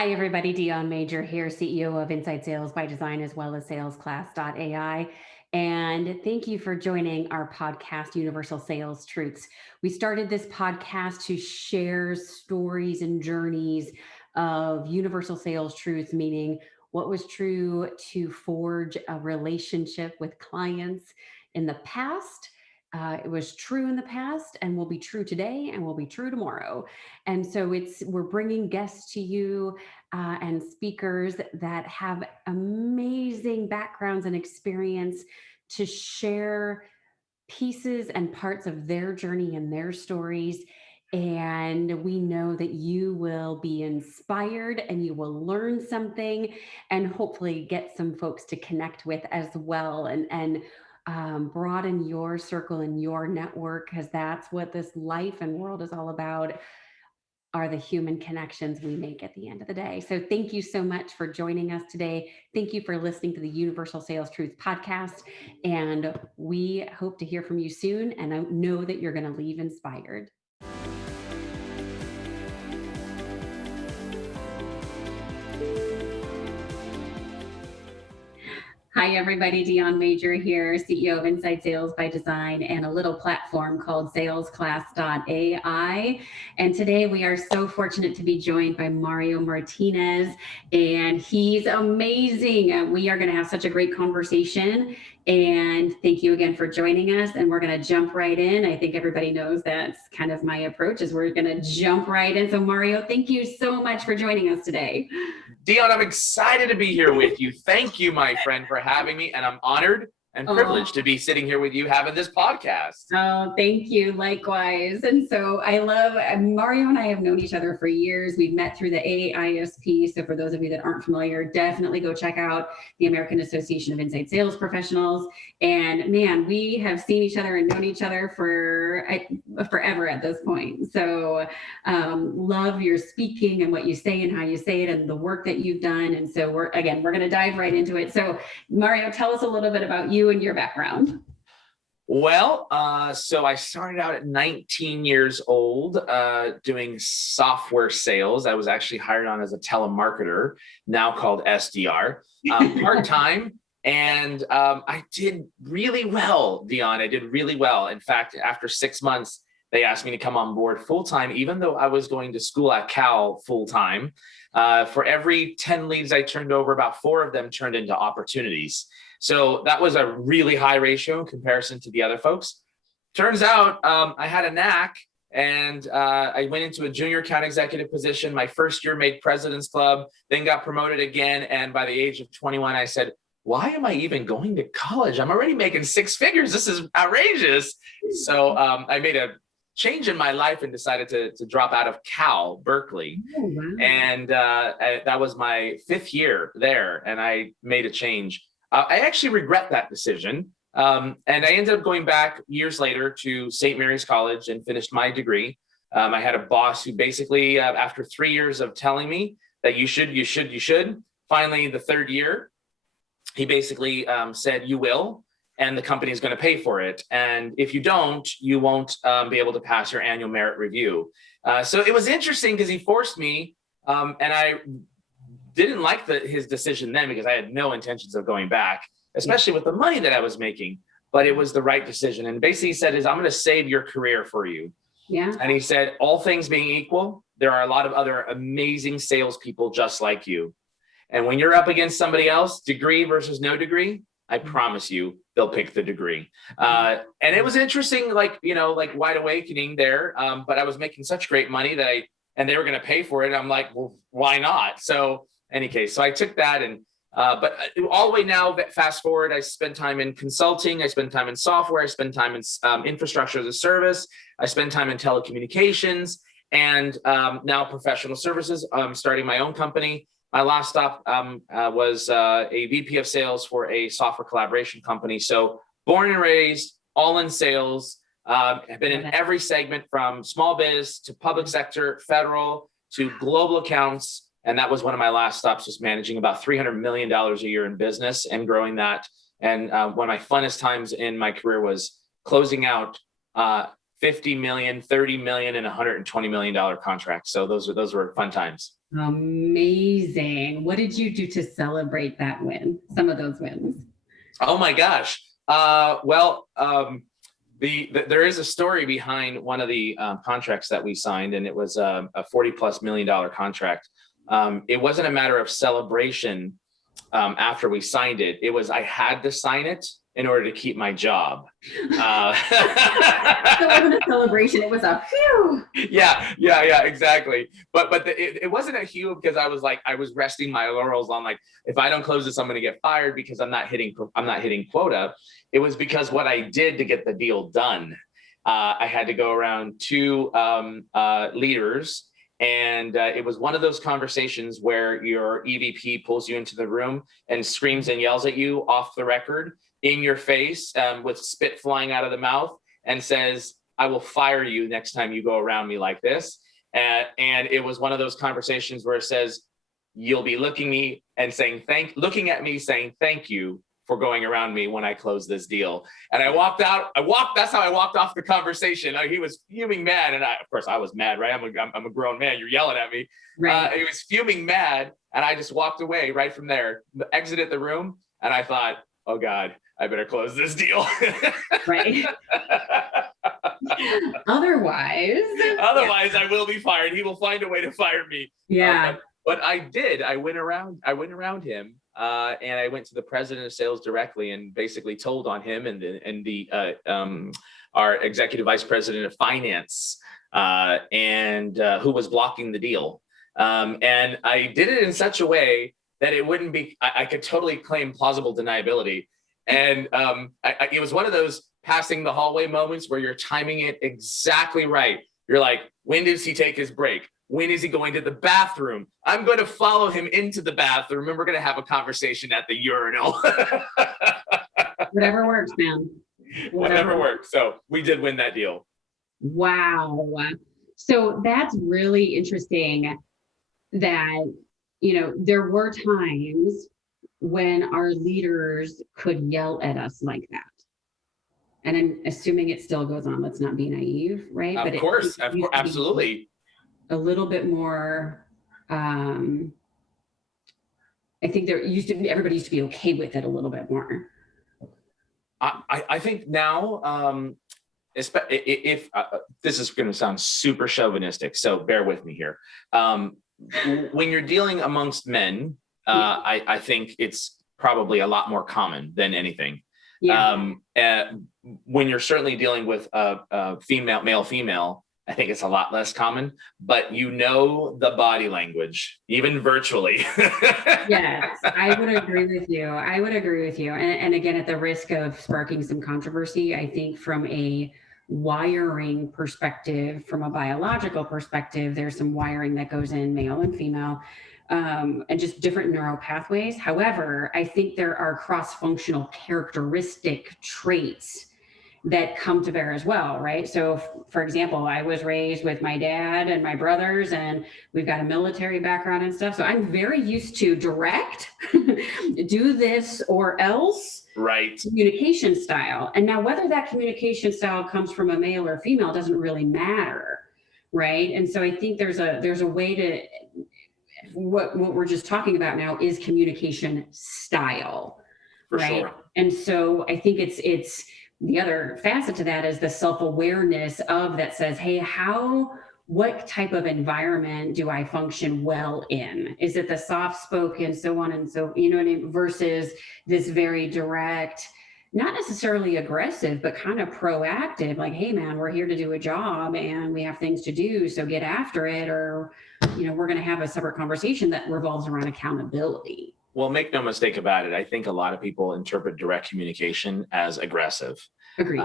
Hi, everybody. Dion Major here, CEO of Inside Sales by Design, as well as salesclass.ai. And thank you for joining our podcast, Universal Sales Truths. We started this podcast to share stories and journeys of universal sales truths, meaning what was true to forge a relationship with clients in the past. It was true in the past and will be true today and will be true tomorrow. And so we're bringing guests to you and speakers that have amazing backgrounds and experience to share pieces and parts of their journey and their stories. And we know that you will be inspired and you will learn something and hopefully get some folks to connect with as well and broaden your circle and your network, because that's what this life and world is all about, are the human connections we make at the end of the day. So thank you so much for joining us today. Thank you for listening to the Universal Sales Truth podcast. And we hope to hear from you soon. And I know that you're going to leave inspired. Hi, everybody. Dion Major here, CEO of Inside Sales by Design and a little platform called salesclass.ai. And today we are so fortunate to be joined by Mario Martinez, and he's amazing. We are going to have such a great conversation. And thank you again for joining us. And we're going to jump right in. I think everybody knows that's kind of my approach, is we're going to jump right in. So Mario, thank you so much for joining us today. Dion, I'm excited to be here with you. Thank you, my friend, for having me. And I'm honored and privileged to be sitting here with you having this podcast. Oh, thank you. Likewise. And so I love, Mario and I have known each other for years. We've met through the AISP. So for those of you that aren't familiar, definitely go check out the American Association of Inside Sales Professionals. And man, we have seen each other and known each other for forever at this point. So love your speaking and what you say and how you say it and the work that you've done. And so we're going to dive right into it. So Mario, tell us a little bit about you and your background. Well, so I started out at 19 years old doing software sales. I was actually hired on as a telemarketer, now called SDR, part-time. And I did really well, Dion. I did really well. In fact, after 6 months, they asked me to come on board full-time, even though I was going to school at Cal full-time. For every 10 leads I turned over, about 4 of them turned into opportunities. So that was a really high ratio in comparison to the other folks. Turns out I had a knack, and I went into a junior account executive position. My first year made President's Club, then got promoted again. And by the age of 21, I said, why am I even going to college? I'm already making 6 figures. This is outrageous. So I made a change in my life and decided to drop out of Cal, Berkeley. Oh, wow. And that was my 5th year there, and I made a change. I actually regret that decision. And I ended up going back years later to St. Mary's College and finished my degree. I had a boss who basically, after 3 years of telling me that you should, finally the 3rd year, he basically said, you will, and the company is going to pay for it. And if you don't, you won't be able to pass your annual merit review. So it was interesting because he forced me, and I didn't like his decision then, because I had no intentions of going back, especially with the money that I was making, but it was the right decision. And basically he said, I'm going to save your career for you. Yeah. And he said, all things being equal, there are a lot of other amazing salespeople just like you. And when you're up against somebody else, degree versus no degree, I promise you, they'll pick the degree. And it was interesting, like wide awakening there. But I was making such great money and they were going to pay for it. I'm like, well, why not? So any case, so I took that, and but all the way now, fast forward, I spend time in consulting, I spend time in software, I spend time in infrastructure as a service, I spend time in telecommunications, and now professional services. I'm starting my own company. My last stop was a VP of sales for a software collaboration company. So born and raised, all in sales. I've been in every segment, from small biz to public sector, federal to global accounts. And that was one of my last stops, was managing about $300 million a year in business and growing that. And one of my funnest times in my career was closing out $50 million, $30 million, and $120 million contracts. So those were fun times. Amazing. What did you do to celebrate that win? Some of those wins. Oh my gosh. There is a story behind one of the contracts that we signed, and it was a $40+ million contract. It wasn't a matter of celebration after we signed it. It was I had to sign it in order to keep my job. So it wasn't a celebration. It was a phew. Yeah, exactly. But it wasn't a phew because I was resting my laurels on, like, if I don't close this, I'm going to get fired because I'm not hitting quota. It was because what I did to get the deal done. I had to go around to leaders. And it was one of those conversations where your EVP pulls you into the room and screams and yells at you off the record in your face with spit flying out of the mouth and says, "I will fire you next time you go around me like this." And it was one of those conversations where it says, "You'll be looking at me saying thank you for going around me when I close this deal." And I walked out. That's how I walked off the conversation. He was fuming mad, and of course I was mad, right? I'm a grown man. You're yelling at me. Right. He was fuming mad, and I just walked away right from there, exited the room, and I thought, "Oh God, I better close this deal." Right. Otherwise, I will be fired. He will find a way to fire me. Yeah. But I did. I went around him, and I went to the president of sales directly and basically told on him and our executive vice president of finance, and who was blocking the deal. And I did it in such a way that it wouldn't be. I could totally claim plausible deniability. And it was one of those passing the hallway moments where you're timing it exactly right. You're like, when does he take his break? When is he going to the bathroom? I'm going to follow him into the bathroom, and we're going to have a conversation at the urinal. Whatever works, man. Whatever works. So we did win that deal. Wow. So that's really interesting that, there were times when our leaders could yell at us like that. And I'm assuming it still goes on. Let's not be naive, right? Of course, absolutely. A little bit more, I think everybody used to be okay with it a little bit more. I think now, if this is going to sound super chauvinistic, so bear with me here. When you're dealing amongst men, I think it's probably a lot more common than anything. Yeah. When you're certainly dealing with male, female, I think it's a lot less common, but the body language, even virtually. Yes, I would agree with you. And again, at the risk of sparking some controversy, I think from a wiring perspective, from a biological perspective, there's some wiring that goes in male and female, and just different neural pathways. However, I think there are cross-functional characteristic traits that come to bear as well, right? So for example, I was raised with my dad and my brothers, and we've got a military background and stuff. So I'm very used to direct, do this or else, right, communication style. And now whether that communication style comes from a male or female doesn't really matter, right? And so I think there's a way to, what we're just talking about now is communication style, for right? sure. And so I think it's the other facet to that is the self-awareness of that says, hey, what type of environment do I function well in? Is it the soft spoken, so on and so, what I mean, versus this very direct, not necessarily aggressive, but kind of proactive, like, hey man, we're here to do a job and we have things to do, so get after it, or, we're going to have a separate conversation that revolves around accountability. Well, make no mistake about it. I think a lot of people interpret direct communication as aggressive. Agreed.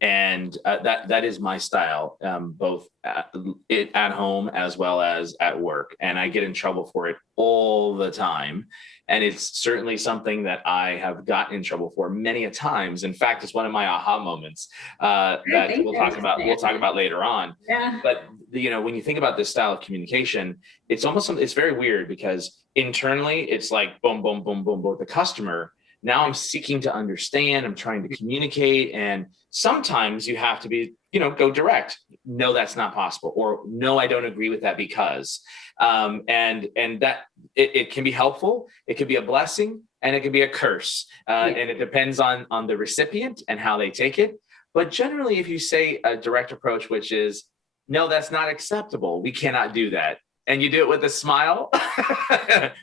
And that is my style, both at home as well as at work. And I get in trouble for it all the time. And it's certainly something that I have gotten in trouble for many a times. In fact, it's one of my aha moments that we'll talk about later on. Yeah. But when you think about this style of communication, it's very weird because internally it's like boom, boom, boom, boom, boom with the customer. Now I'm seeking to understand, I'm trying to communicate. And sometimes you have to be, go direct. No, that's not possible. Or no, I don't agree with that because, and that it can be helpful. It can be a blessing and it can be a curse. And it depends on the recipient and how they take it. But generally, if you say a direct approach, which is, no, that's not acceptable, we cannot do that, and you do it with a smile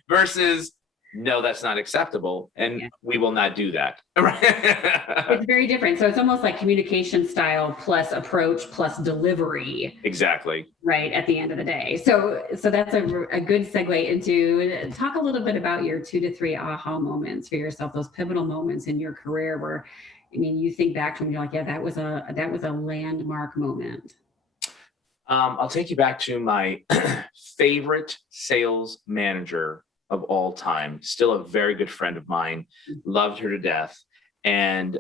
versus, no, that's not acceptable, and we will not do that. It's very different. So it's almost like communication style plus approach plus delivery. Exactly. Right at the end of the day. So that's a good segue into talk a little bit about your 2 to 3 aha moments for yourself, those pivotal moments in your career where, you think back to them, you're like, yeah, that was a landmark moment. I'll take you back to my favorite sales manager of all time, still a very good friend of mine, loved her to death. And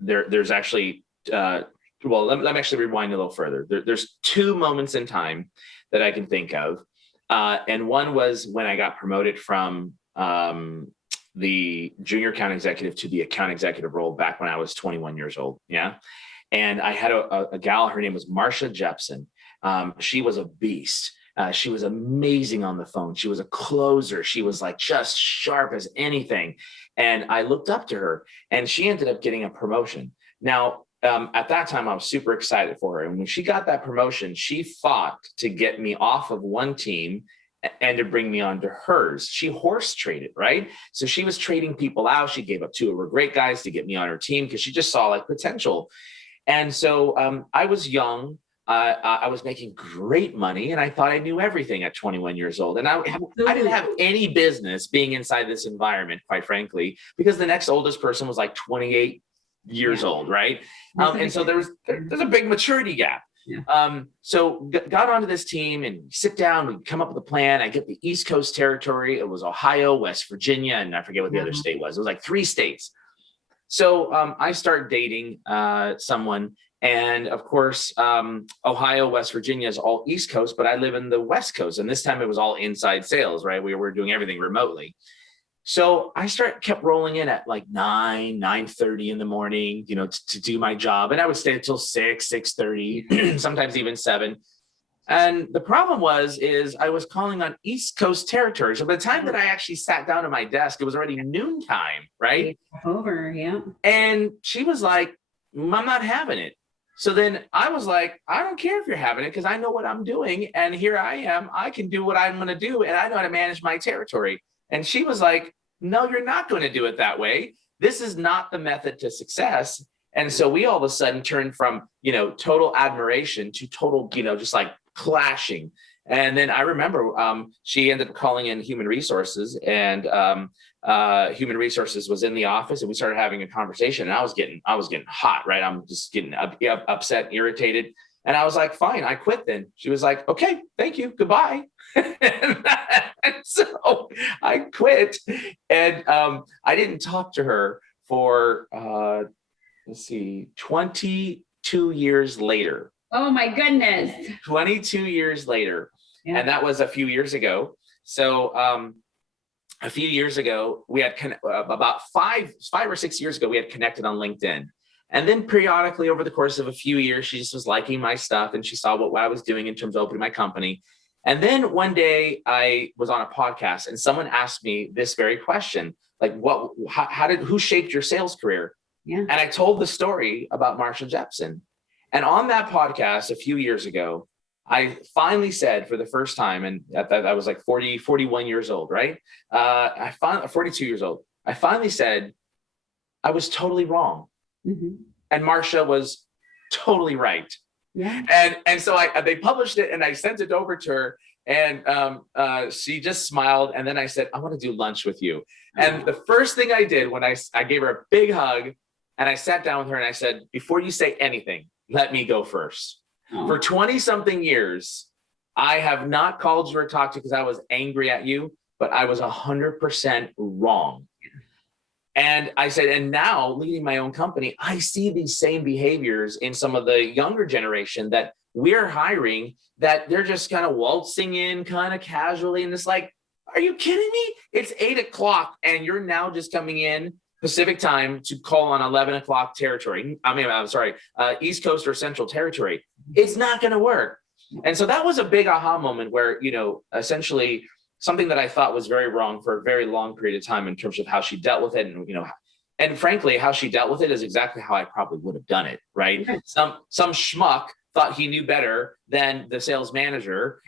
there's actually, let me actually rewind a little further. There's 2 moments in time that I can think of. And one was when I got promoted from the junior account executive to the account executive role back when I was 21 years old. Yeah. And I had a gal, her name was Marcia Jepson. She was a beast. She was amazing on the phone. She was a closer. She was like just sharp as anything. And I looked up to her, and she ended up getting a promotion. Now, at that time, I was super excited for her. And when she got that promotion, she fought to get me off of one team and to bring me onto hers. She horse traded, right? So she was trading people out. She gave up 2 of her great guys to get me on her team because she just saw like potential. And so I was young. I was making great money, and I thought I knew everything at 21 years old. And I didn't have any business being inside this environment, quite frankly, because the next oldest person was like 28 years old, right? And so there's a big maturity gap. Yeah. So got onto this team and sit down, we come up with a plan. I get the East Coast territory. It was Ohio, West Virginia, and I forget what the other state was. It was like 3 states. So I start dating someone, and of course, Ohio, West Virginia is all East Coast, but I live in the West Coast, and this time it was all inside sales, right? We were doing everything remotely. So I kept rolling in at like 9:30 in the morning, to do my job. And I would stay until 6:30, sometimes even 7. And the problem is I was calling on East Coast territory. So by the time that I actually sat down at my desk, it was already noontime, right? Over, yeah. And she was like, I'm not having it. So then I was like, I don't care if you're having it because I know what I'm doing. And here I am. I can do what I'm going to do. And I know how to manage my territory. And she was like, no, you're not going to do it that way. This is not the method to success. And so we all of a sudden turned from, total admiration to total, just like clashing. And then I remember she ended up calling in human resources, and human resources was in the office, and we started having a conversation, and I was getting hot, right? I'm just getting upset, irritated. And I was like, fine, I quit then. She was like, okay, thank you, goodbye. And so I quit, and I didn't talk to her for 22 years later. Oh my goodness. 22 years later. Yeah. And that was a few years ago. So a few years ago, we had about 5 or 6 years ago, we had connected on LinkedIn. And then periodically over the course of a few years, she just was liking my stuff, and she saw what I was doing in terms of opening my company. And then one day I was on a podcast, and someone asked me this very question, like, who shaped your sales career? Yeah. And I told the story about Marcia Jepson. And on that podcast a few years ago, I finally said for the first time, and I was like 41 years old, right? 42 years old. I finally said, I was totally wrong. Mm-hmm. And Marcia was totally right. Yeah. And so they published it, and I sent it over to her, and she just smiled. And then I said, I want to do lunch with you. And the first thing I did when I gave her a big hug, and I sat down with her, and I said, before you say anything, let me go first. Oh. For 20 something years, I have not called you or talked to you because I was angry at you, but I was 100% wrong. And I said, and now leading my own company, I see these same behaviors in some of the younger generation that we're hiring, that they're just kind of waltzing in kind of casually. And it's like, Are you kidding me? It's 8 o'clock and you're now just coming in Pacific time to call on 11 o'clock territory. I'm sorry, East Coast or Central territory. It's not going to work. And so that was a big aha moment where, essentially something that I thought was very wrong for a very long period of time in terms of how she dealt with it. And frankly, how she dealt with it is exactly how I probably would have done it, right? Some schmuck thought he knew better than the sales manager,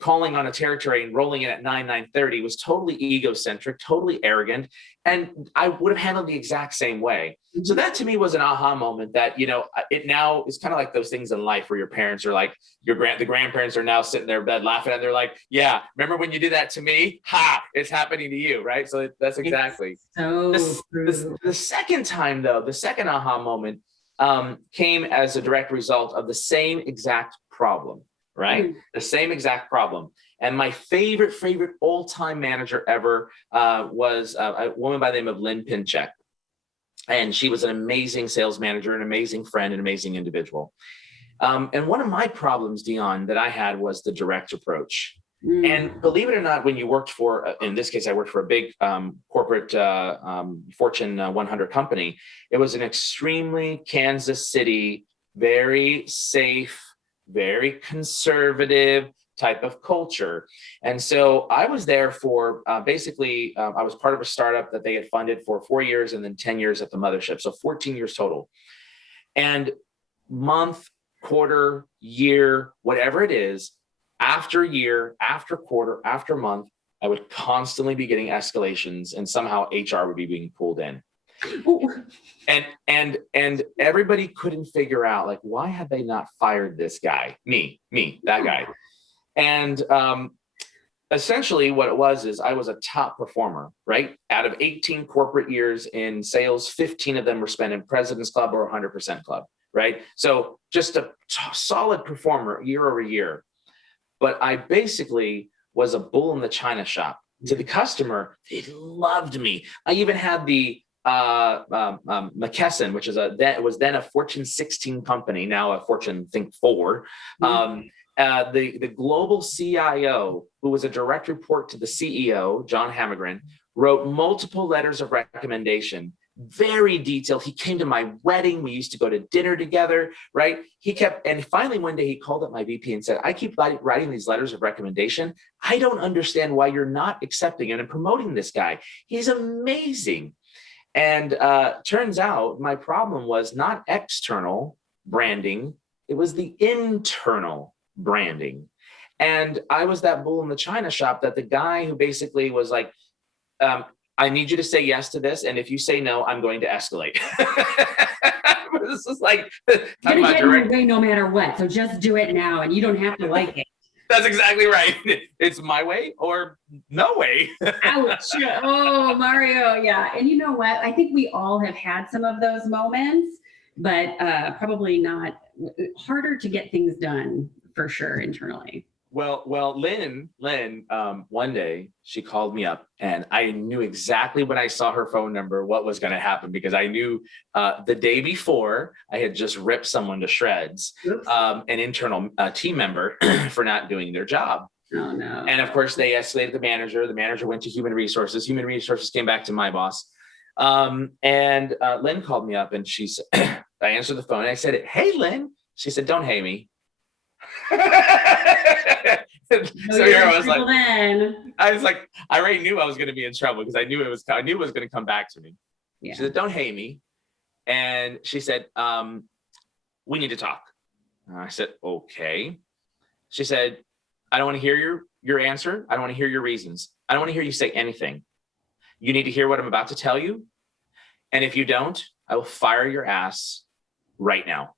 calling on a territory and rolling it at 9:30 was totally egocentric, totally arrogant, and I would have handled the exact same way. So that to me was an aha moment that, it now is kind of like those things in life where your parents are like, the grandparents are now sitting there in bed laughing and they're like, yeah, remember when you did that to me? Ha, it's happening to you, right? So that's exactly. So the second time though, the second aha moment came as a direct result of the same exact problem, right? The same exact problem. And my favorite all-time manager ever was a woman by the name of Lynn Pinchek. And she was an amazing sales manager, an amazing friend, an amazing individual. And one of my problems, Dion, that I had was the direct approach. And believe it or not, when you worked for, in this case, I worked for a big corporate Fortune 100 company, it was an extremely Kansas City, very safe, very conservative type of culture. And so I was there for basically, I was part of a startup that they had funded for 4 years and then 10 years at the mothership. So 14 years total. And month, quarter, year, whatever it is, after year, after quarter, after month, I would constantly be getting escalations and somehow HR would be being pulled in. And everybody couldn't figure out, like, why had they not fired this guy? Me, that guy. And essentially what it was is I was a top performer, right? Out of 18 corporate years in sales, 15 of them were spent in President's Club or 100% Club, right? So just a solid performer year over year. But I basically was a bull in the china shop. To the customer, they loved me. I even had the McKesson, which was then a Fortune 16 company, now a Fortune, think 4. The global CIO, who was a direct report to the CEO, John Hammergren, wrote multiple letters of recommendation, very detailed. He came to my wedding. We used to go to dinner together, right? And finally one day he called up my VP and said, I keep writing these letters of recommendation. I don't understand why you're not accepting it and promoting this guy. He's amazing. And turns out my problem was not external branding. It was the internal branding. And I was that bull in the china shop that the guy who basically was like, I need you to say yes to this. And if you say no, I'm going to escalate. This is like, you're gonna get in your way no matter what. So just do it now and you don't have to like it. That's exactly right. It's my way or no way. Ouch. Oh, Mario. Yeah. And you know what? I think we all have had some of those moments, but probably not harder to get things done for sure internally. Well, Lynn, one day she called me up and I knew exactly when I saw her phone number what was going to happen, because I knew the day before I had just ripped someone to shreds, an internal team member for not doing their job. Oh, no. And of course they escalated the manager. The manager went to human resources. Human resources came back to my boss. And Lynn called me up and she said, I answered the phone and I said, hey, Lynn. She said, don't hate me. So here I was like, I already knew I was going to be in trouble because I knew it was going to come back to me. Yeah. She said, don't hate me. And she said, we need to talk. And I said, okay. She said, I don't want to hear your answer. I don't want to hear your reasons. I don't want to hear you say anything. You need to hear what I'm about to tell you. And if you don't, I will fire your ass right now.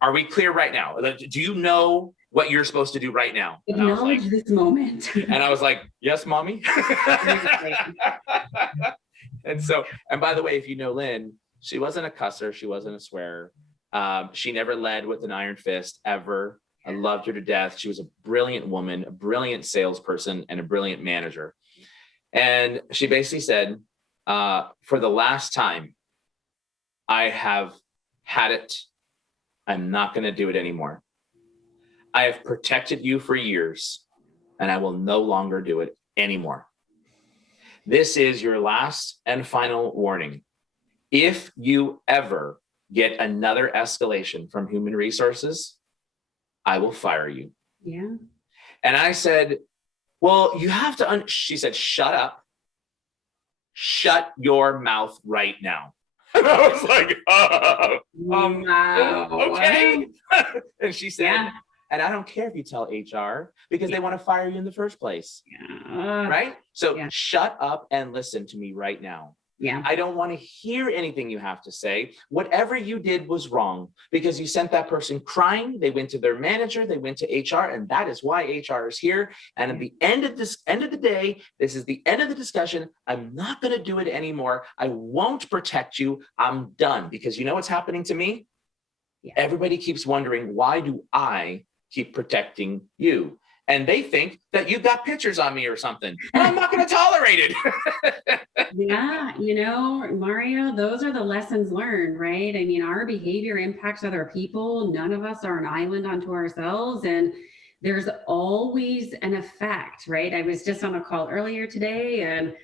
Are we clear right now? Do you know what you're supposed to do right now? Acknowledge this moment. And I was like, yes, mommy. And by the way, if you know Lynn, she wasn't a cusser. She wasn't a swearer. She never led with an iron fist ever. I loved her to death. She was a brilliant woman, a brilliant salesperson, and a brilliant manager. And she basically said, for the last time, I have had it. I'm not going to do it anymore. I have protected you for years. and I will no longer do it anymore. This is your last and final warning. If you ever get another escalation from human resources, I will fire you. Yeah. And I said, well, you have to, she said, shut up. Shut your mouth right now. And I was like, Wow. okay. And she said, Yeah. and I don't care if you tell HR because they want to fire you in the first place. Yeah. Right? So Yeah. shut up and listen to me right now. Yeah. I don't want to hear anything you have to say. Whatever you did was wrong because you sent that person crying. They went to their manager, they went to HR, and that is why HR is here. And at the end of the day, this is the end of the discussion. I'm not going to do it anymore. I won't protect you. I'm done. Because you know what's happening to me? Yeah. Everybody keeps wondering, why do I keep protecting you? And they think that you got pictures on me or something. And I'm not going to tolerate it. Yeah, Mario, those are the lessons learned, right? I mean, our behavior impacts other people. None of us are an island unto ourselves. And there's always an effect, right? I was just on a call earlier today, and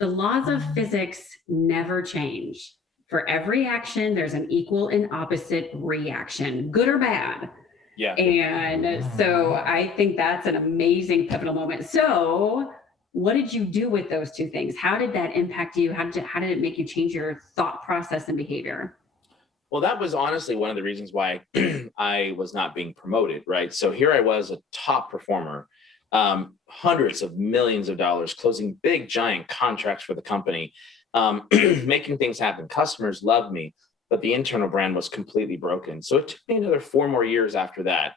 the laws of physics never change. For every action, there's an equal and opposite reaction, good or bad. Yeah. And so I think that's an amazing pivotal moment. So what did you do with those two things? How did that impact you? How did it make you change your thought process and behavior? Well, that was honestly one of the reasons why I was not being promoted, right? So here I was, a top performer, hundreds of millions of dollars, closing big, giant contracts for the company, making things happen. Customers loved me, but the internal brand was completely broken. So it took me another 4 more years after that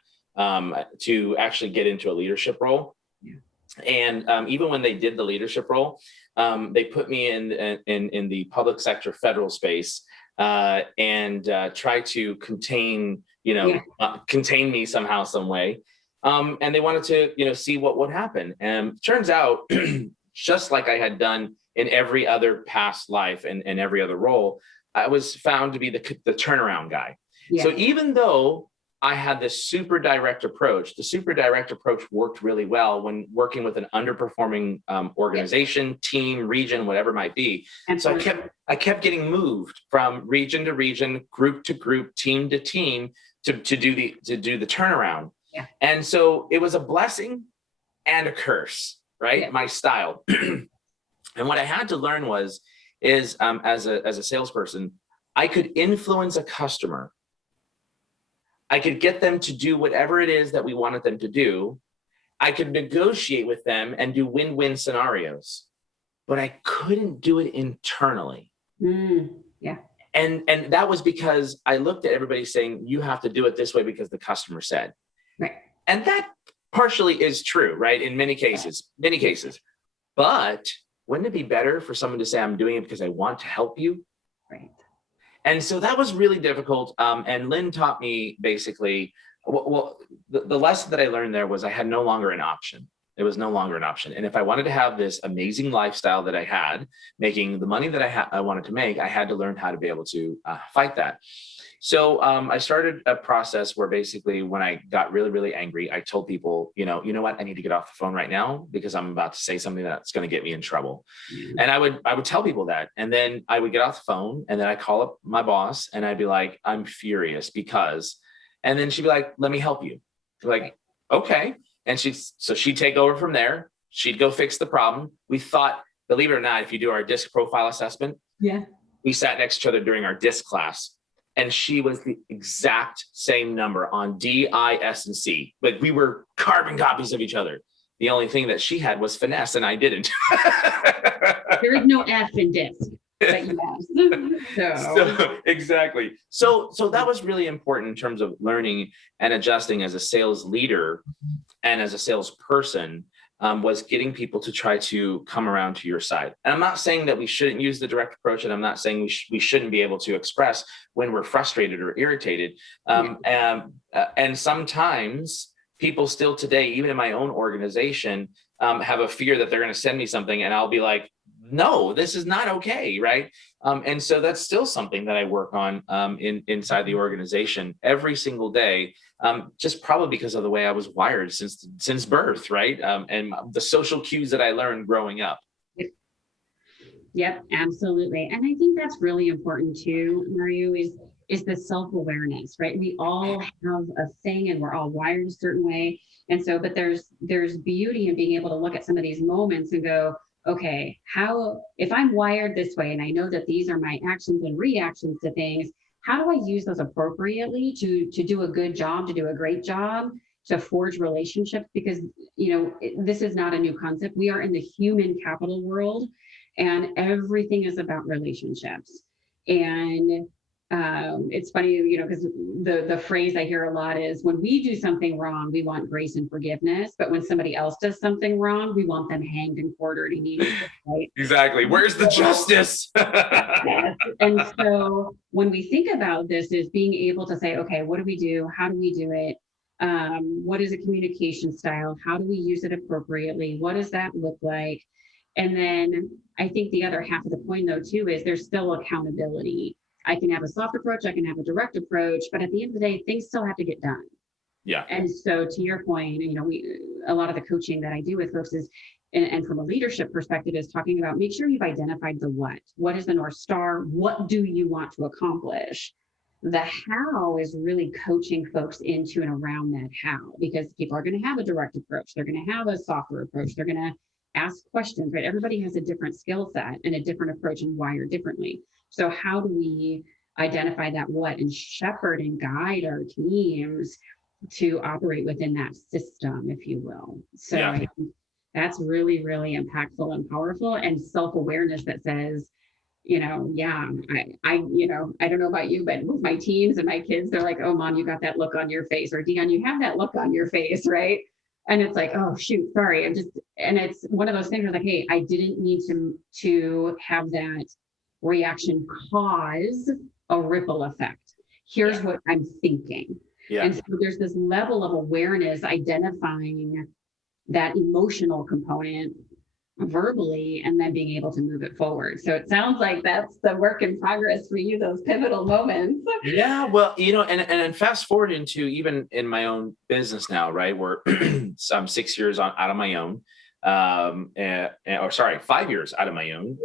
to actually get into a leadership role. Yeah. And even when they did the leadership role, they put me in the public sector federal space and try to contain me somehow, some way. And they wanted to, see what would happen. And turns out, just like I had done in every other past life and every other role, I was found to be the turnaround guy. Yeah. So even though I had this super direct approach, the super direct approach worked really well when working with an underperforming organization, team, region, whatever it might be. And so I kept getting moved from region to region, group to group, team to team to do the turnaround. Yeah. And so it was a blessing and a curse, right? Yeah. My style. And what I had to learn is as a salesperson, I could influence a customer. I could get them to do whatever it is that we wanted them to do. I could negotiate with them and do win-win scenarios, but I couldn't do it internally. Yeah. And that was because I looked at everybody saying, you have to do it this way because the customer said. Right. And that partially is true, right? In many cases. But wouldn't it be better for someone to say, I'm doing it because I want to help you? Right. And so that was really difficult. And Lynn taught me basically, the lesson that I learned there was I had no longer an option. It was no longer an option. And if I wanted to have this amazing lifestyle that I had, making the money that I wanted to make, I had to learn how to be able to fight that. So I started a process where basically when I got really, really angry, I told people, you know what, I need to get off the phone right now because I'm about to say something that's going to get me in trouble. Mm-hmm. And I would tell people that. And then I would get off the phone and then I call up my boss and I'd be like, I'm furious because, and then she'd be like, let me help you. Like, okay. And she'd take over from there. She'd go fix the problem. We thought, believe it or not, if you do our DISC profile assessment, we sat next to each other during our DISC class. And she was the exact same number on D, I, S, and C. Like we were carbon copies of each other. The only thing that she had was finesse and I didn't. There is no F in DISC, but yes. So exactly. So that was really important in terms of learning and adjusting as a sales leader and as a salesperson. Was getting people to try to come around to your side. And I'm not saying that we shouldn't use the direct approach, and I'm not saying we shouldn't be able to express when we're frustrated or irritated. And sometimes people still today, even in my own organization, have a fear that they're going to send me something, and I'll be like, no, this is not okay, right? And so that's still something that I work on inside the organization every single day, just probably because of the way I was wired since birth, right? And the social cues that I learned growing up. Yep, absolutely. And I think that's really important too, Mario, is the self-awareness, right? We all have a thing and we're all wired a certain way. And so, but there's beauty in being able to look at some of these moments and go, okay, how, if I'm wired this way and I know that these are my actions and reactions to things, how do I use those appropriately to do a good job, to do a great job, to forge relationships? Because, this is not a new concept. We are in the human capital world, and everything is about relationships. And it's funny, because the phrase I hear a lot is, when we do something wrong, we want grace and forgiveness, but when somebody else does something wrong, we want them hanged and quartered immediately, right? Exactly. Where's the justice? Yes. And so when we think about this, is being able to say, okay, what do we do? How do we do it? What is a communication style? How do we use it appropriately? What does that look like? And then I think the other half of the coin, though, too, is there's still accountability. I can have a soft approach, I can have a direct approach, but at the end of the day, things still have to get done. Yeah. And so to your point, a lot of the coaching that I do with folks is, and from a leadership perspective, is talking about, make sure you've identified the what. What is the North Star? What do you want to accomplish? The how is really coaching folks into and around that how, because people are going to have a direct approach. They're going to have a softer approach. They're going to ask questions, right? Everybody has a different skill set and a different approach and wired differently. So how do we identify that what and shepherd and guide our teams to operate within that system, if you will? So Yeah. I think that's really, really impactful and powerful, and self-awareness that says, I don't know about you, but with my teams and my kids, they're like, oh, Mom, you got that look on your face, or Dion, you have that look on your face, right? And it's like, oh, shoot, sorry. And it's one of those things where like, hey, I didn't need to have that reaction cause a ripple effect. Here's what I'm thinking. Yeah. And so there's this level of awareness, identifying that emotional component verbally, and then being able to move it forward. So it sounds like that's the work in progress for you, those pivotal moments. Yeah, well, and fast forward into even in my own business now, right? Where I'm 6 years out of my own, or sorry, 5 years out of my own.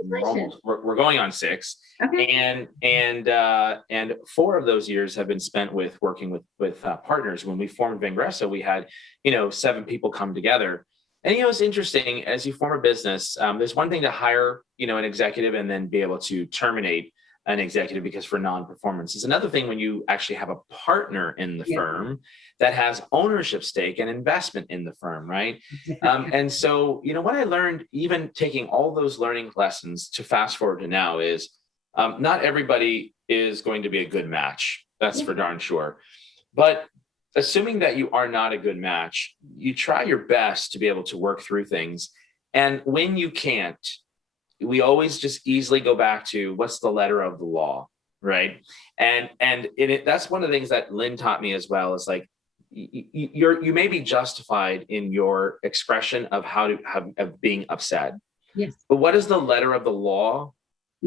We're going on 6, okay. And 4 of those years have been spent with working with partners. When we formed Vengreso, we had 7 people come together. And it's interesting, as you form a business, there's one thing to hire an executive and then be able to terminate an executive because for non-performance. It's another thing when you actually have a partner in the firm that has ownership stake and investment in the firm, right? And so, what I learned, even taking all those learning lessons to fast forward to now, is not everybody is going to be a good match. That's for darn sure. But assuming that you are not a good match, you try your best to be able to work through things. And when you can't, we always just easily go back to what's the letter of the law, right? And that's one of the things that Lynn taught me as well, is like, you may be justified in your expression of of being upset. Yes. But what is the letter of the law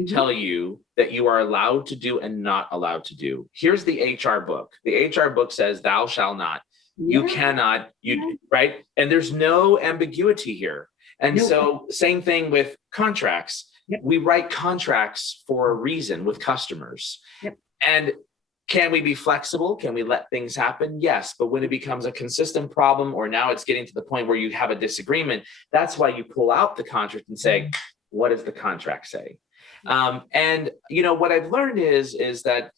tell you that you are allowed to do and not allowed to do? Here's the HR book. The HR book says, thou shall not, you cannot, right? And there's no ambiguity here. And so same thing with contracts. We write contracts for a reason with customers. And can we be flexible? Can we let things happen? Yes. But when it becomes a consistent problem, or now it's getting to the point where you have a disagreement, that's why you pull out the contract and say, what does the contract say? And what I've learned is that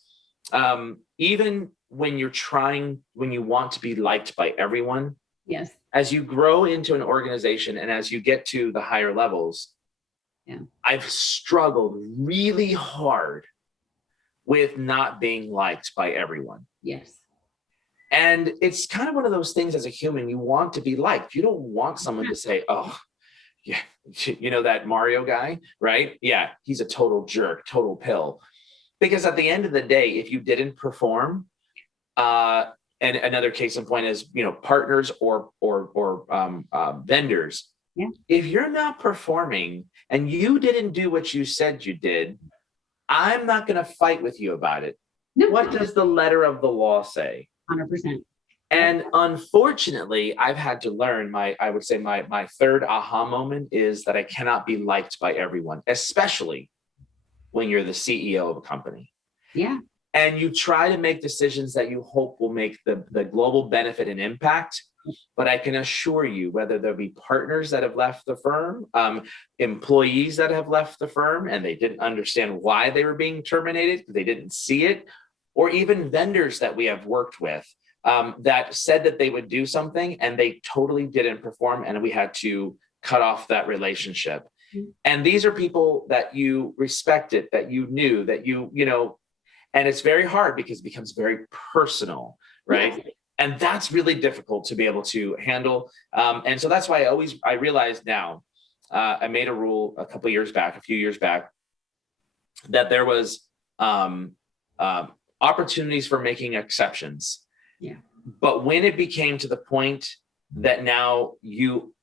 even when you want to be liked by everyone, as you grow into an organization and as you get to the higher levels, I've struggled really hard with not being liked by everyone. And it's kind of one of those things, as a human, you want to be liked. You don't want someone to say, oh, yeah, that Mario guy, right? Yeah, he's a total jerk, total pill. Because at the end of the day, if you didn't perform, and another case in point is, partners or vendors, Yeah. If you're not performing and you didn't do what you said you did, I'm not going to fight with you about it. No. What does the letter of the law say? 100%. And unfortunately, I've had to learn I would say my third aha moment is that I cannot be liked by everyone, especially when you're the CEO of a company. Yeah. And you try to make decisions that you hope will make the global benefit and impact. But I can assure you, whether there be partners that have left the firm, employees that have left the firm, and they didn't understand why they were being terminated, they didn't see it, or even vendors that we have worked with that said that they would do something and they totally didn't perform, and we had to cut off that relationship. Mm-hmm. And these are people that you respected, that you knew, that you know, and it's very hard because it becomes very personal, right? Yes. And that's really difficult to be able to handle. And so that's why I realize now, I made a rule a few years back, that there was opportunities for making exceptions. Yeah. But when it became to the point that now you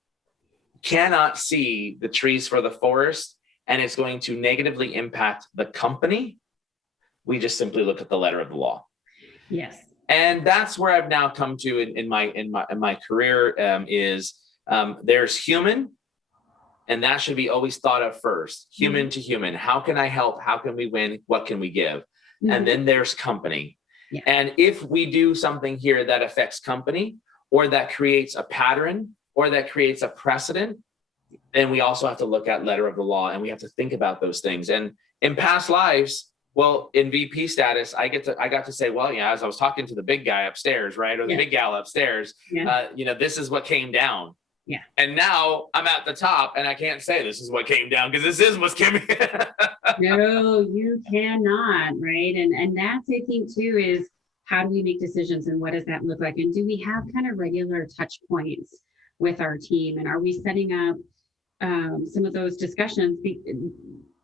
cannot see the trees for the forest and it's going to negatively impact the company, we just simply look at the letter of the law. Yes. And that's where I've now come to in my career is there's human, and that should be always thought of first. Human to human. How can I help? How can we win? What can we give? Mm-hmm. And then there's company. Yeah. And if we do something here that affects company, or that creates a pattern, or that creates a precedent, then we also have to look at letter of the law, and we have to think about those things. And in past lives, well, in VP status, I got to say, well, yeah, as I was talking to the big guy upstairs, right, or the big gal upstairs, this is what came down. Yeah. And now I'm at the top, and I can't say this is what came down because this is what's coming. No, you cannot, right? And that's, I think, too, is how do we make decisions, and what does that look like? And do we have kind of regular touch points with our team? And are we setting up some of those discussions?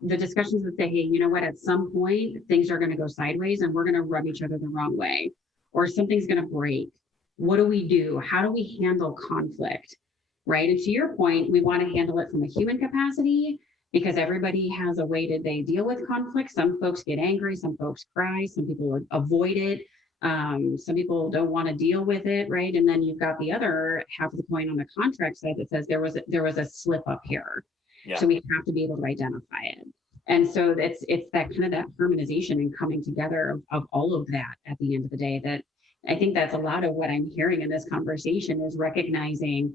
The discussions that say, hey, you know what, at some point things are going to go sideways and we're going to rub each other the wrong way, or something's going to break. What do we do? How do we handle conflict, right? And to your point, we want to handle it from a human capacity, because everybody has a way that they deal with conflict. Some folks get angry, some folks cry, some people avoid it, some people don't want to deal with it, right? And then you've got the other half of the coin on the contract side that says there was a slip up here. Yeah. So we have to be able to identify it. And so it's that kind of that harmonization and coming together of all of that at the end of the day, that I think that's a lot of what I'm hearing in this conversation, is recognizing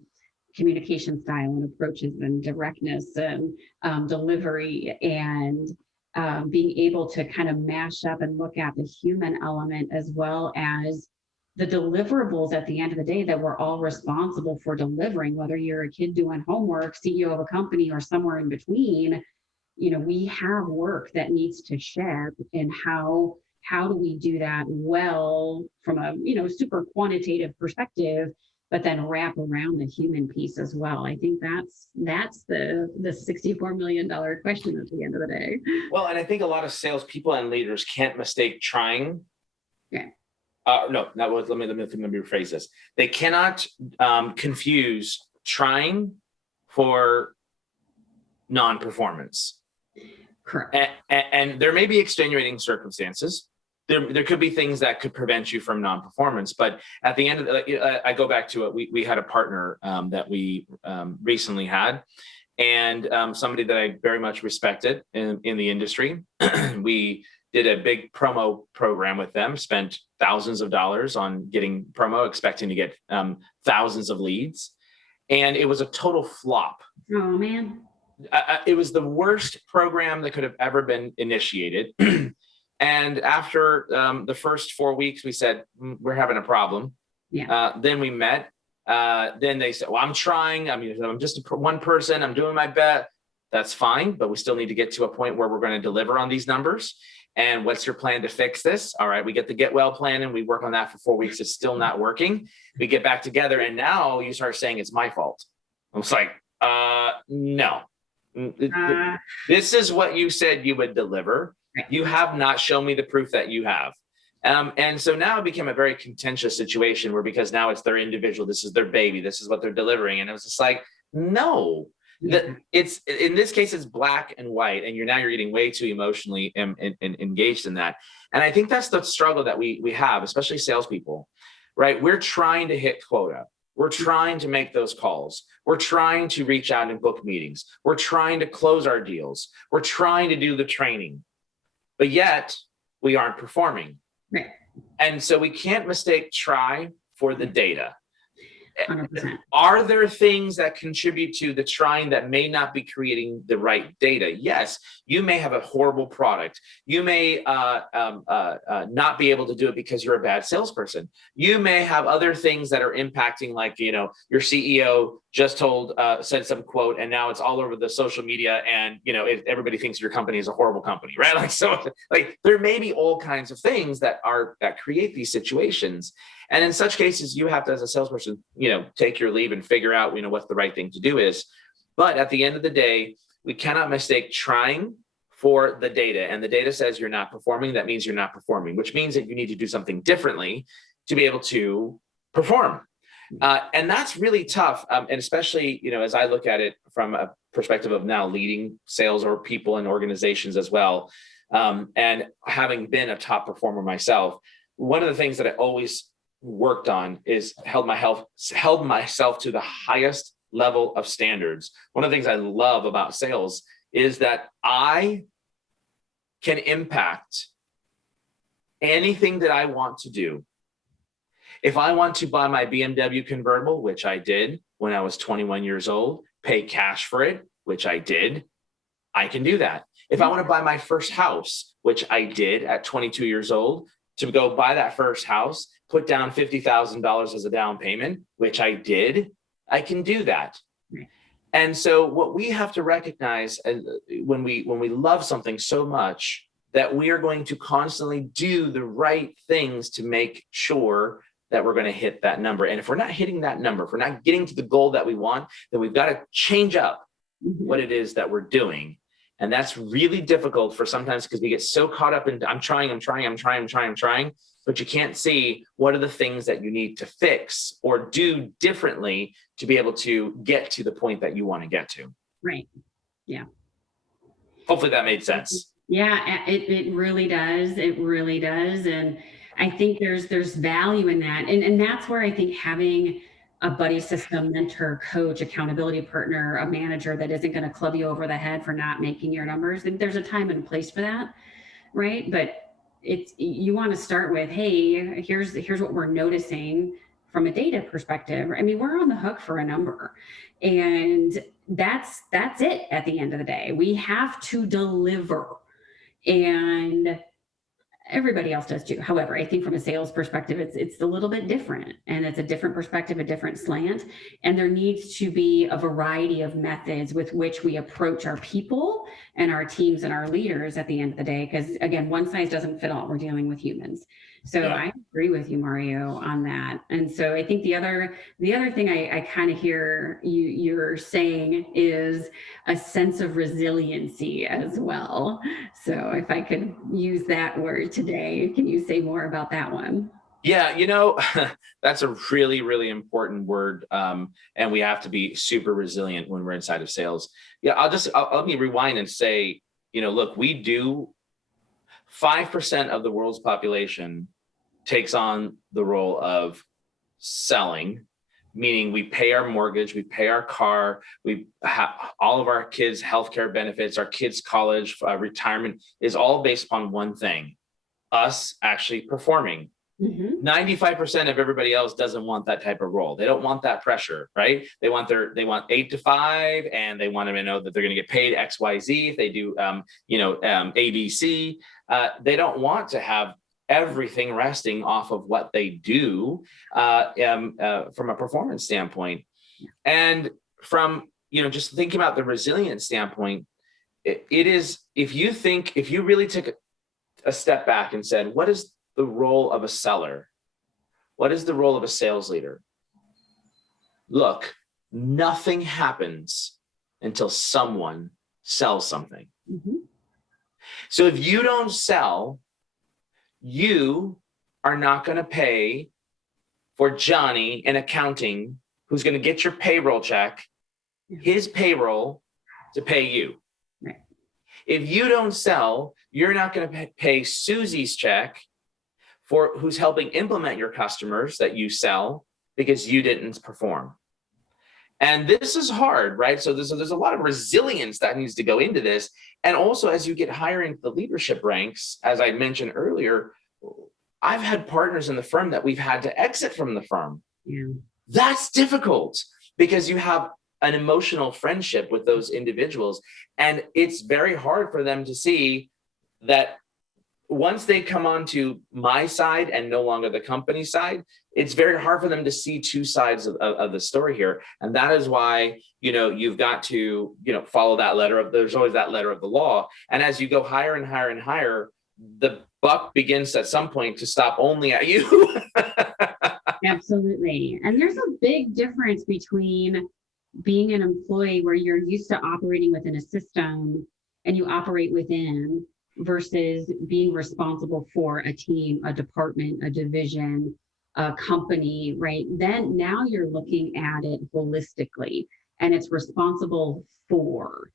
communication style and approaches and directness and delivery, and being able to kind of mash up and look at the human element as well as the deliverables at the end of the day that we're all responsible for delivering, whether you're a kid doing homework, CEO of a company, or somewhere in between. You know, we have work that needs to ship, and how do we do that well from a, super quantitative perspective, but then wrap around the human piece as well. I think that's the $64 million question at the end of the day. Well, and I think a lot of salespeople and leaders can't mistake trying. Yeah. Let me rephrase this. They cannot confuse trying for non-performance. Correct. And there may be extenuating circumstances. There could be things that could prevent you from non-performance, but at the end of the, I go back to it. We had a partner that we recently had, and somebody that I very much respected in the industry. We did a big promo program with them, spent thousands of dollars on getting promo, expecting to get thousands of leads, and it was a total flop. Oh man. It was the worst program that could have ever been initiated. And after the first 4 weeks, we said, we're having a problem. Yeah. Then we met. Then they said, well, I'm trying. I'm just one person. I'm doing my best. That's fine. But we still need to get to a point where we're going to deliver on these numbers. And what's your plan to fix this? All right. We get the get well plan and we work on that for 4 weeks. It's still not working. We get back together. And now you start saying it's my fault. I was like, no. This is what you said you would deliver. You have not shown me the proof that you have. And so now it became a very contentious situation where, because now it's their individual, this is their baby, this is what they're delivering. And it was just like, No, Yeah. it's in this case, it's black and white, and you're getting way too emotionally engaged in that. And I think that's the struggle that we have, especially salespeople, right? We're trying to hit quota. We're trying to make those calls. We're trying to reach out and book meetings. We're trying to close our deals. We're trying to do the training, but yet we aren't performing. Right. And so we can't mistake try for the data. 100%. Are there things that contribute to the trying that may not be creating the right data? Yes, you may have a horrible product. You may not be able to do it because you're a bad salesperson. You may have other things that are impacting, like, your CEO just said some quote, and now it's all over the social media, and everybody thinks your company is a horrible company, right? Like there may be all kinds of things that create these situations. And in such cases, you have to, as a salesperson, take your leave and figure out, what the right thing to do is. But at the end of the day, we cannot mistake trying for the data. And the data says you're not performing. That means you're not performing, which means that you need to do something differently to be able to perform. And that's really tough. And especially, as I look at it from a perspective of now leading sales or people in organizations as well. And having been a top performer myself, one of the things that I always worked on is held myself to the highest level of standards. One of the things I love about sales is that I can impact anything that I want to do. If I want to buy my BMW convertible, which I did when I was 21 years old, pay cash for it, which I did, I can do that. If I want to buy my first house, which I did at 22 years old, to go buy that first house, put down $50,000 as a down payment, which I did, I can do that. And so what we have to recognize, when we love something so much, that we are going to constantly do the right things to make sure that we're going to hit that number. And if we're not hitting that number, if we're not getting to the goal that we want, then we've got to change up what it is that we're doing. And that's really difficult for sometimes, because we get so caught up in I'm trying, but you can't see what are the things that you need to fix or do differently to be able to get to the point that you want to get to. Right. Yeah. Hopefully that made sense. Yeah, it really does. It really does. And I think there's value in that. And that's where I think having a buddy system, mentor, coach, accountability partner, a manager that isn't going to club you over the head for not making your numbers. And there's a time and place for that, right? But you want to start with, hey, here's what we're noticing from a data perspective. I mean, we're on the hook for a number, and that's it. At the end of the day, we have to deliver, and everybody else does too. However, I think from a sales perspective, it's a little bit different, and it's a different perspective, a different slant. And there needs to be a variety of methods with which we approach our people and our teams and our leaders at the end of the day. Because again, one size doesn't fit all. We're dealing with humans. So yeah. I agree with you, Mario, on that. And so I think the other thing I kind of hear you're saying is a sense of resiliency as well. So if I could use that word today, can you say more about that one? Yeah, that's a really, really important word. And we have to be super resilient when we're inside of sales. Yeah, let me rewind and say, look, we do 5% of the world's population takes on the role of selling, meaning we pay our mortgage, we pay our car, we have all of our kids' healthcare benefits, our kids' college, retirement is all based upon one thing: us actually performing. 95% of everybody else doesn't want that type of role. They don't want that pressure, right? They want 8 to 5, and they want to know that they're going to get paid XYZ if they do, ABC. They don't want to have everything resting off of what they do from a performance standpoint. And from, just thinking about the resilience standpoint, it is, if you really took a step back and said, what is the role of a seller? What is the role of a sales leader? Look, nothing happens until someone sells something. So if you don't sell, you are not going to pay for Johnny in accounting, who's going to get your payroll check his payroll to pay you. Right. If you don't sell, you're not going to pay Susie's check for who's helping implement your customers that you sell because you didn't perform. And this is hard, right? So there's a lot of resilience that needs to go into this. And also, as you get higher into the leadership ranks, as I mentioned earlier, I've had partners in the firm that we've had to exit from the firm. Yeah. That's difficult because you have an emotional friendship with those individuals. And it's very hard for them to see that once they come onto my side and no longer the company side, it's very hard for them to see two sides of the story here. And that is why, you've got to, follow that there's always that letter of the law. And as you go higher and higher and higher, the buck begins at some point to stop only at you. Absolutely. And there's a big difference between being an employee where you're used to operating within a system and you operate within, versus being responsible for a team, a department, a division, a company, right? Then now you're looking at it holistically and it's responsible for.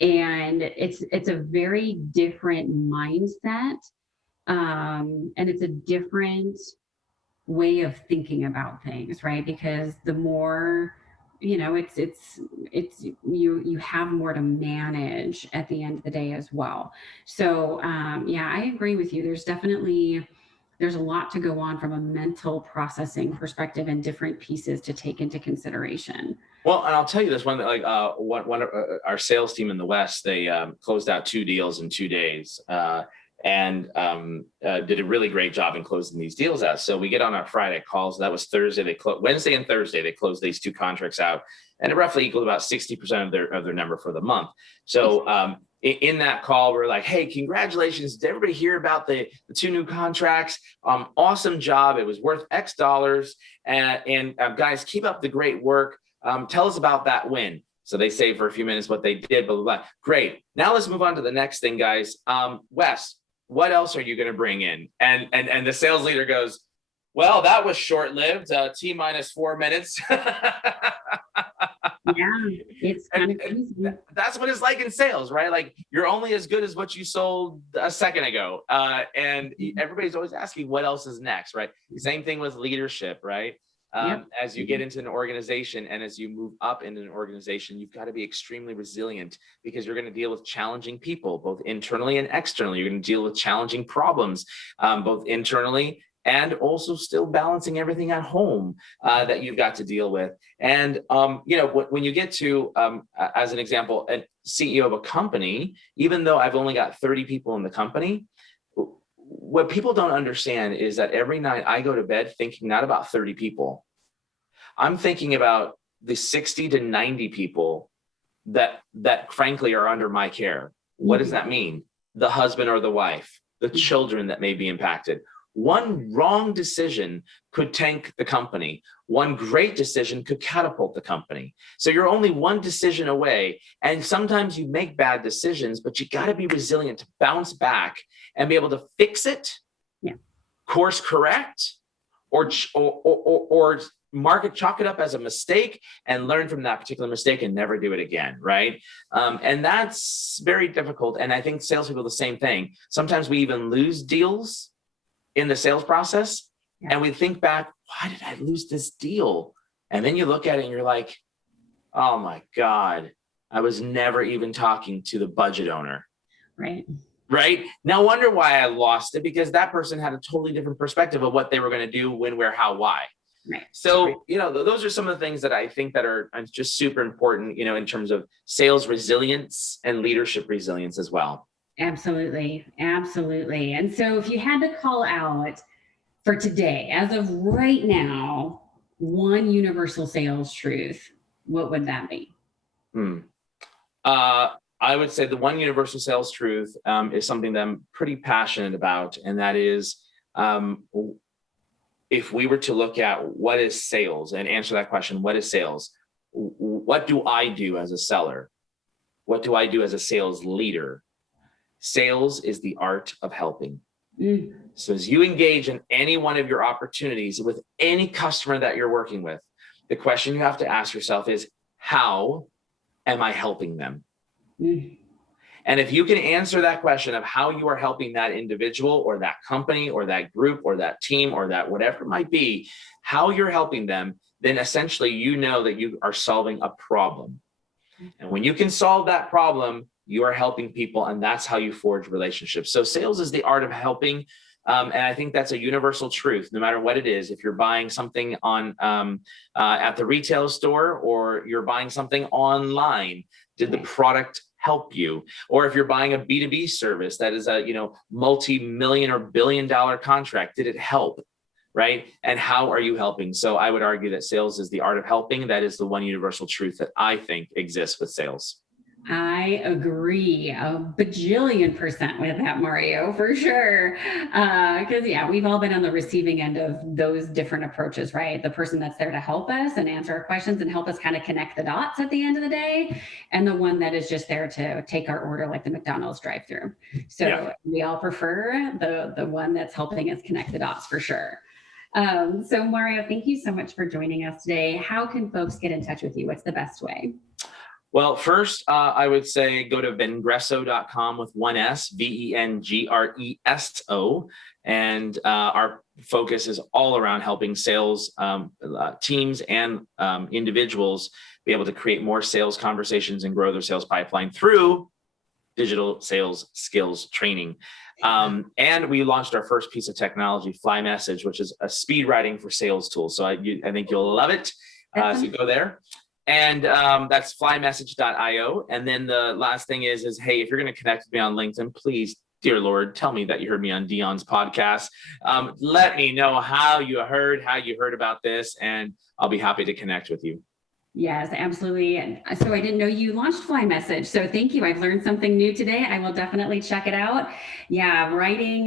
And it's a very different mindset. And it's a different way of thinking about things, right? Because the more, it's you have more to manage at the end of the day as well. So yeah, I agree with you. There's a lot to go on from a mental processing perspective and different pieces to take into consideration. Well, and I'll tell you this one, like one of our sales team in the West, they closed out 2 deals in 2 days. And did a really great job in closing these deals out. So we get on our Friday calls. That was Thursday. Wednesday and Thursday, they closed these 2 contracts out, and it roughly equaled about 60% of their number for the month. So in that call, we're like, "Hey, congratulations! Did everybody hear about the 2 new contracts? Awesome job! It was worth X dollars. And guys, keep up the great work. Tell us about that win." So they say for a few minutes what they did, blah, blah, blah. Great. Now let's move on to the next thing, guys. Wes, what else are you going to bring in? And the sales leader goes, "Well, that was short-lived, T minus 4 minutes." Yeah, it's kind of crazy. That's what it's like in sales, right? Like, you're only as good as what you sold a second ago. And everybody's always asking what else is next, right? Same thing with leadership, right? Yep. As you get into an organization and as you move up into an organization, you've got to be extremely resilient because you're going to deal with challenging people, both internally and externally. You're going to deal with challenging problems, both internally and also still balancing everything at home that you've got to deal with. And, when you get to, as an example, a CEO of a company, even though I've only got 30 people in the company, what people don't understand is that every night I go to bed thinking not about 30 people. I'm thinking about the 60 to 90 people that frankly are under my care. What does that mean? The husband or the wife, the children that may be impacted. One wrong decision could tank the company. One great decision could catapult the company. So you're only one decision away. And sometimes you make bad decisions, but you got to be resilient to bounce back and be able to fix it, course correct, or chalk it up as a mistake and learn from that particular mistake and never do it again, right? And that's very difficult. And I think salespeople, the same thing. Sometimes we even lose deals in the sales process, and we think back, why did I lose this deal? And then you look at it and you're like, oh my God, I was never even talking to the budget owner. Right? No wonder why I lost it, because that person had a totally different perspective of what they were going to do, when, where, how, why. Right. So, those are some of the things that I think that are just super important, in terms of sales resilience and leadership resilience as well. Absolutely. Absolutely. And so if you had to call out for today, as of right now, one universal sales truth, what would that be? I would say the one universal sales truth is something that I'm pretty passionate about. And that is, if we were to look at what is sales and answer that question, what is sales? What do I do as a seller? What do I do as a sales leader? Sales is the art of helping. So as you engage in any one of your opportunities with any customer that you're working with, the question you have to ask yourself is, how am I helping them? Mm. And if you can answer that question of how you are helping that individual or that company or that group or that team or that whatever it might be, how you're helping them, then essentially you know that you are solving a problem. And when you can solve that problem, you are helping people, and that's how you forge relationships. So sales is the art of helping. And I think that's a universal truth, no matter what it is. If you're buying something on at the retail store or you're buying something online, did the product help you? Or if you're buying a B2B service that is a multi-million or billion-dollar contract, did it help? Right? And how are you helping? So I would argue that sales is the art of helping. That is the one universal truth that I think exists with sales. I agree a bajillion% with that, Mario, for sure. Because we've all been on the receiving end of those different approaches, right? The person that's there to help us and answer our questions and help us kind of connect the dots at the end of the day, and the one that is just there to take our order like the McDonald's drive-through. So we all prefer the one that's helping us connect the dots for sure. So Mario, thank you so much for joining us today. How can folks get in touch with you? What's the best way? Well, first, I would say go to vengreso.com with one S, Vengreso. And our focus is all around helping sales teams and individuals be able to create more sales conversations and grow their sales pipeline through digital sales skills training. And we launched our first piece of technology, Fly Message, which is a speed writing for sales tool. So I think you'll love it. So go there. And that's flymessage.io. And then the last thing is, hey, if you're going to connect with me on LinkedIn, please, dear Lord, tell me that you heard me on Dion's podcast. Let me know how you heard about this, and I'll be happy to connect with you. Yes, absolutely. And so I didn't know you launched Fly Message. So thank you. I've learned something new today. I will definitely check it out. Yeah, writing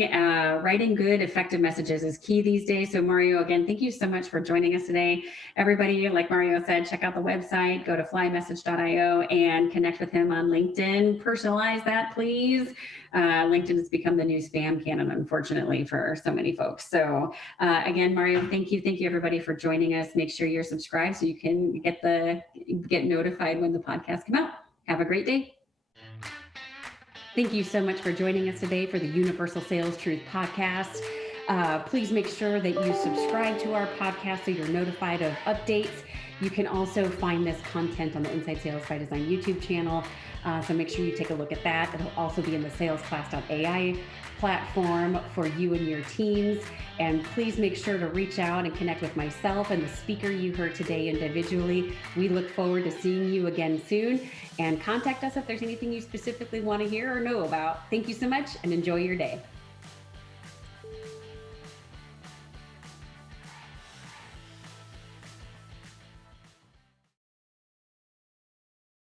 good, effective messages is key these days. So Mario, again, thank you so much for joining us today. Everybody, like Mario said, check out the website, go to flymessage.io and connect with him on LinkedIn. Personalize that, please. LinkedIn has become the new spam cannon, unfortunately, for so many folks. So again, Mario, thank you. Thank you, everybody, for joining us. Make sure you're subscribed so you can get notified when the podcast come out. Have a great day. Thank you so much for joining us today for the Universal Sales Truth podcast. Please make sure that you subscribe to our podcast so you're notified of updates. You can also find this content on the Inside Sales by Design YouTube channel. So make sure you take a look at that. It'll also be in the salesclass.ai platform for you and your teams. And please make sure to reach out and connect with myself and the speaker you heard today individually. We look forward to seeing you again soon, and contact us if there's anything you specifically want to hear or know about. Thank you so much and enjoy your day.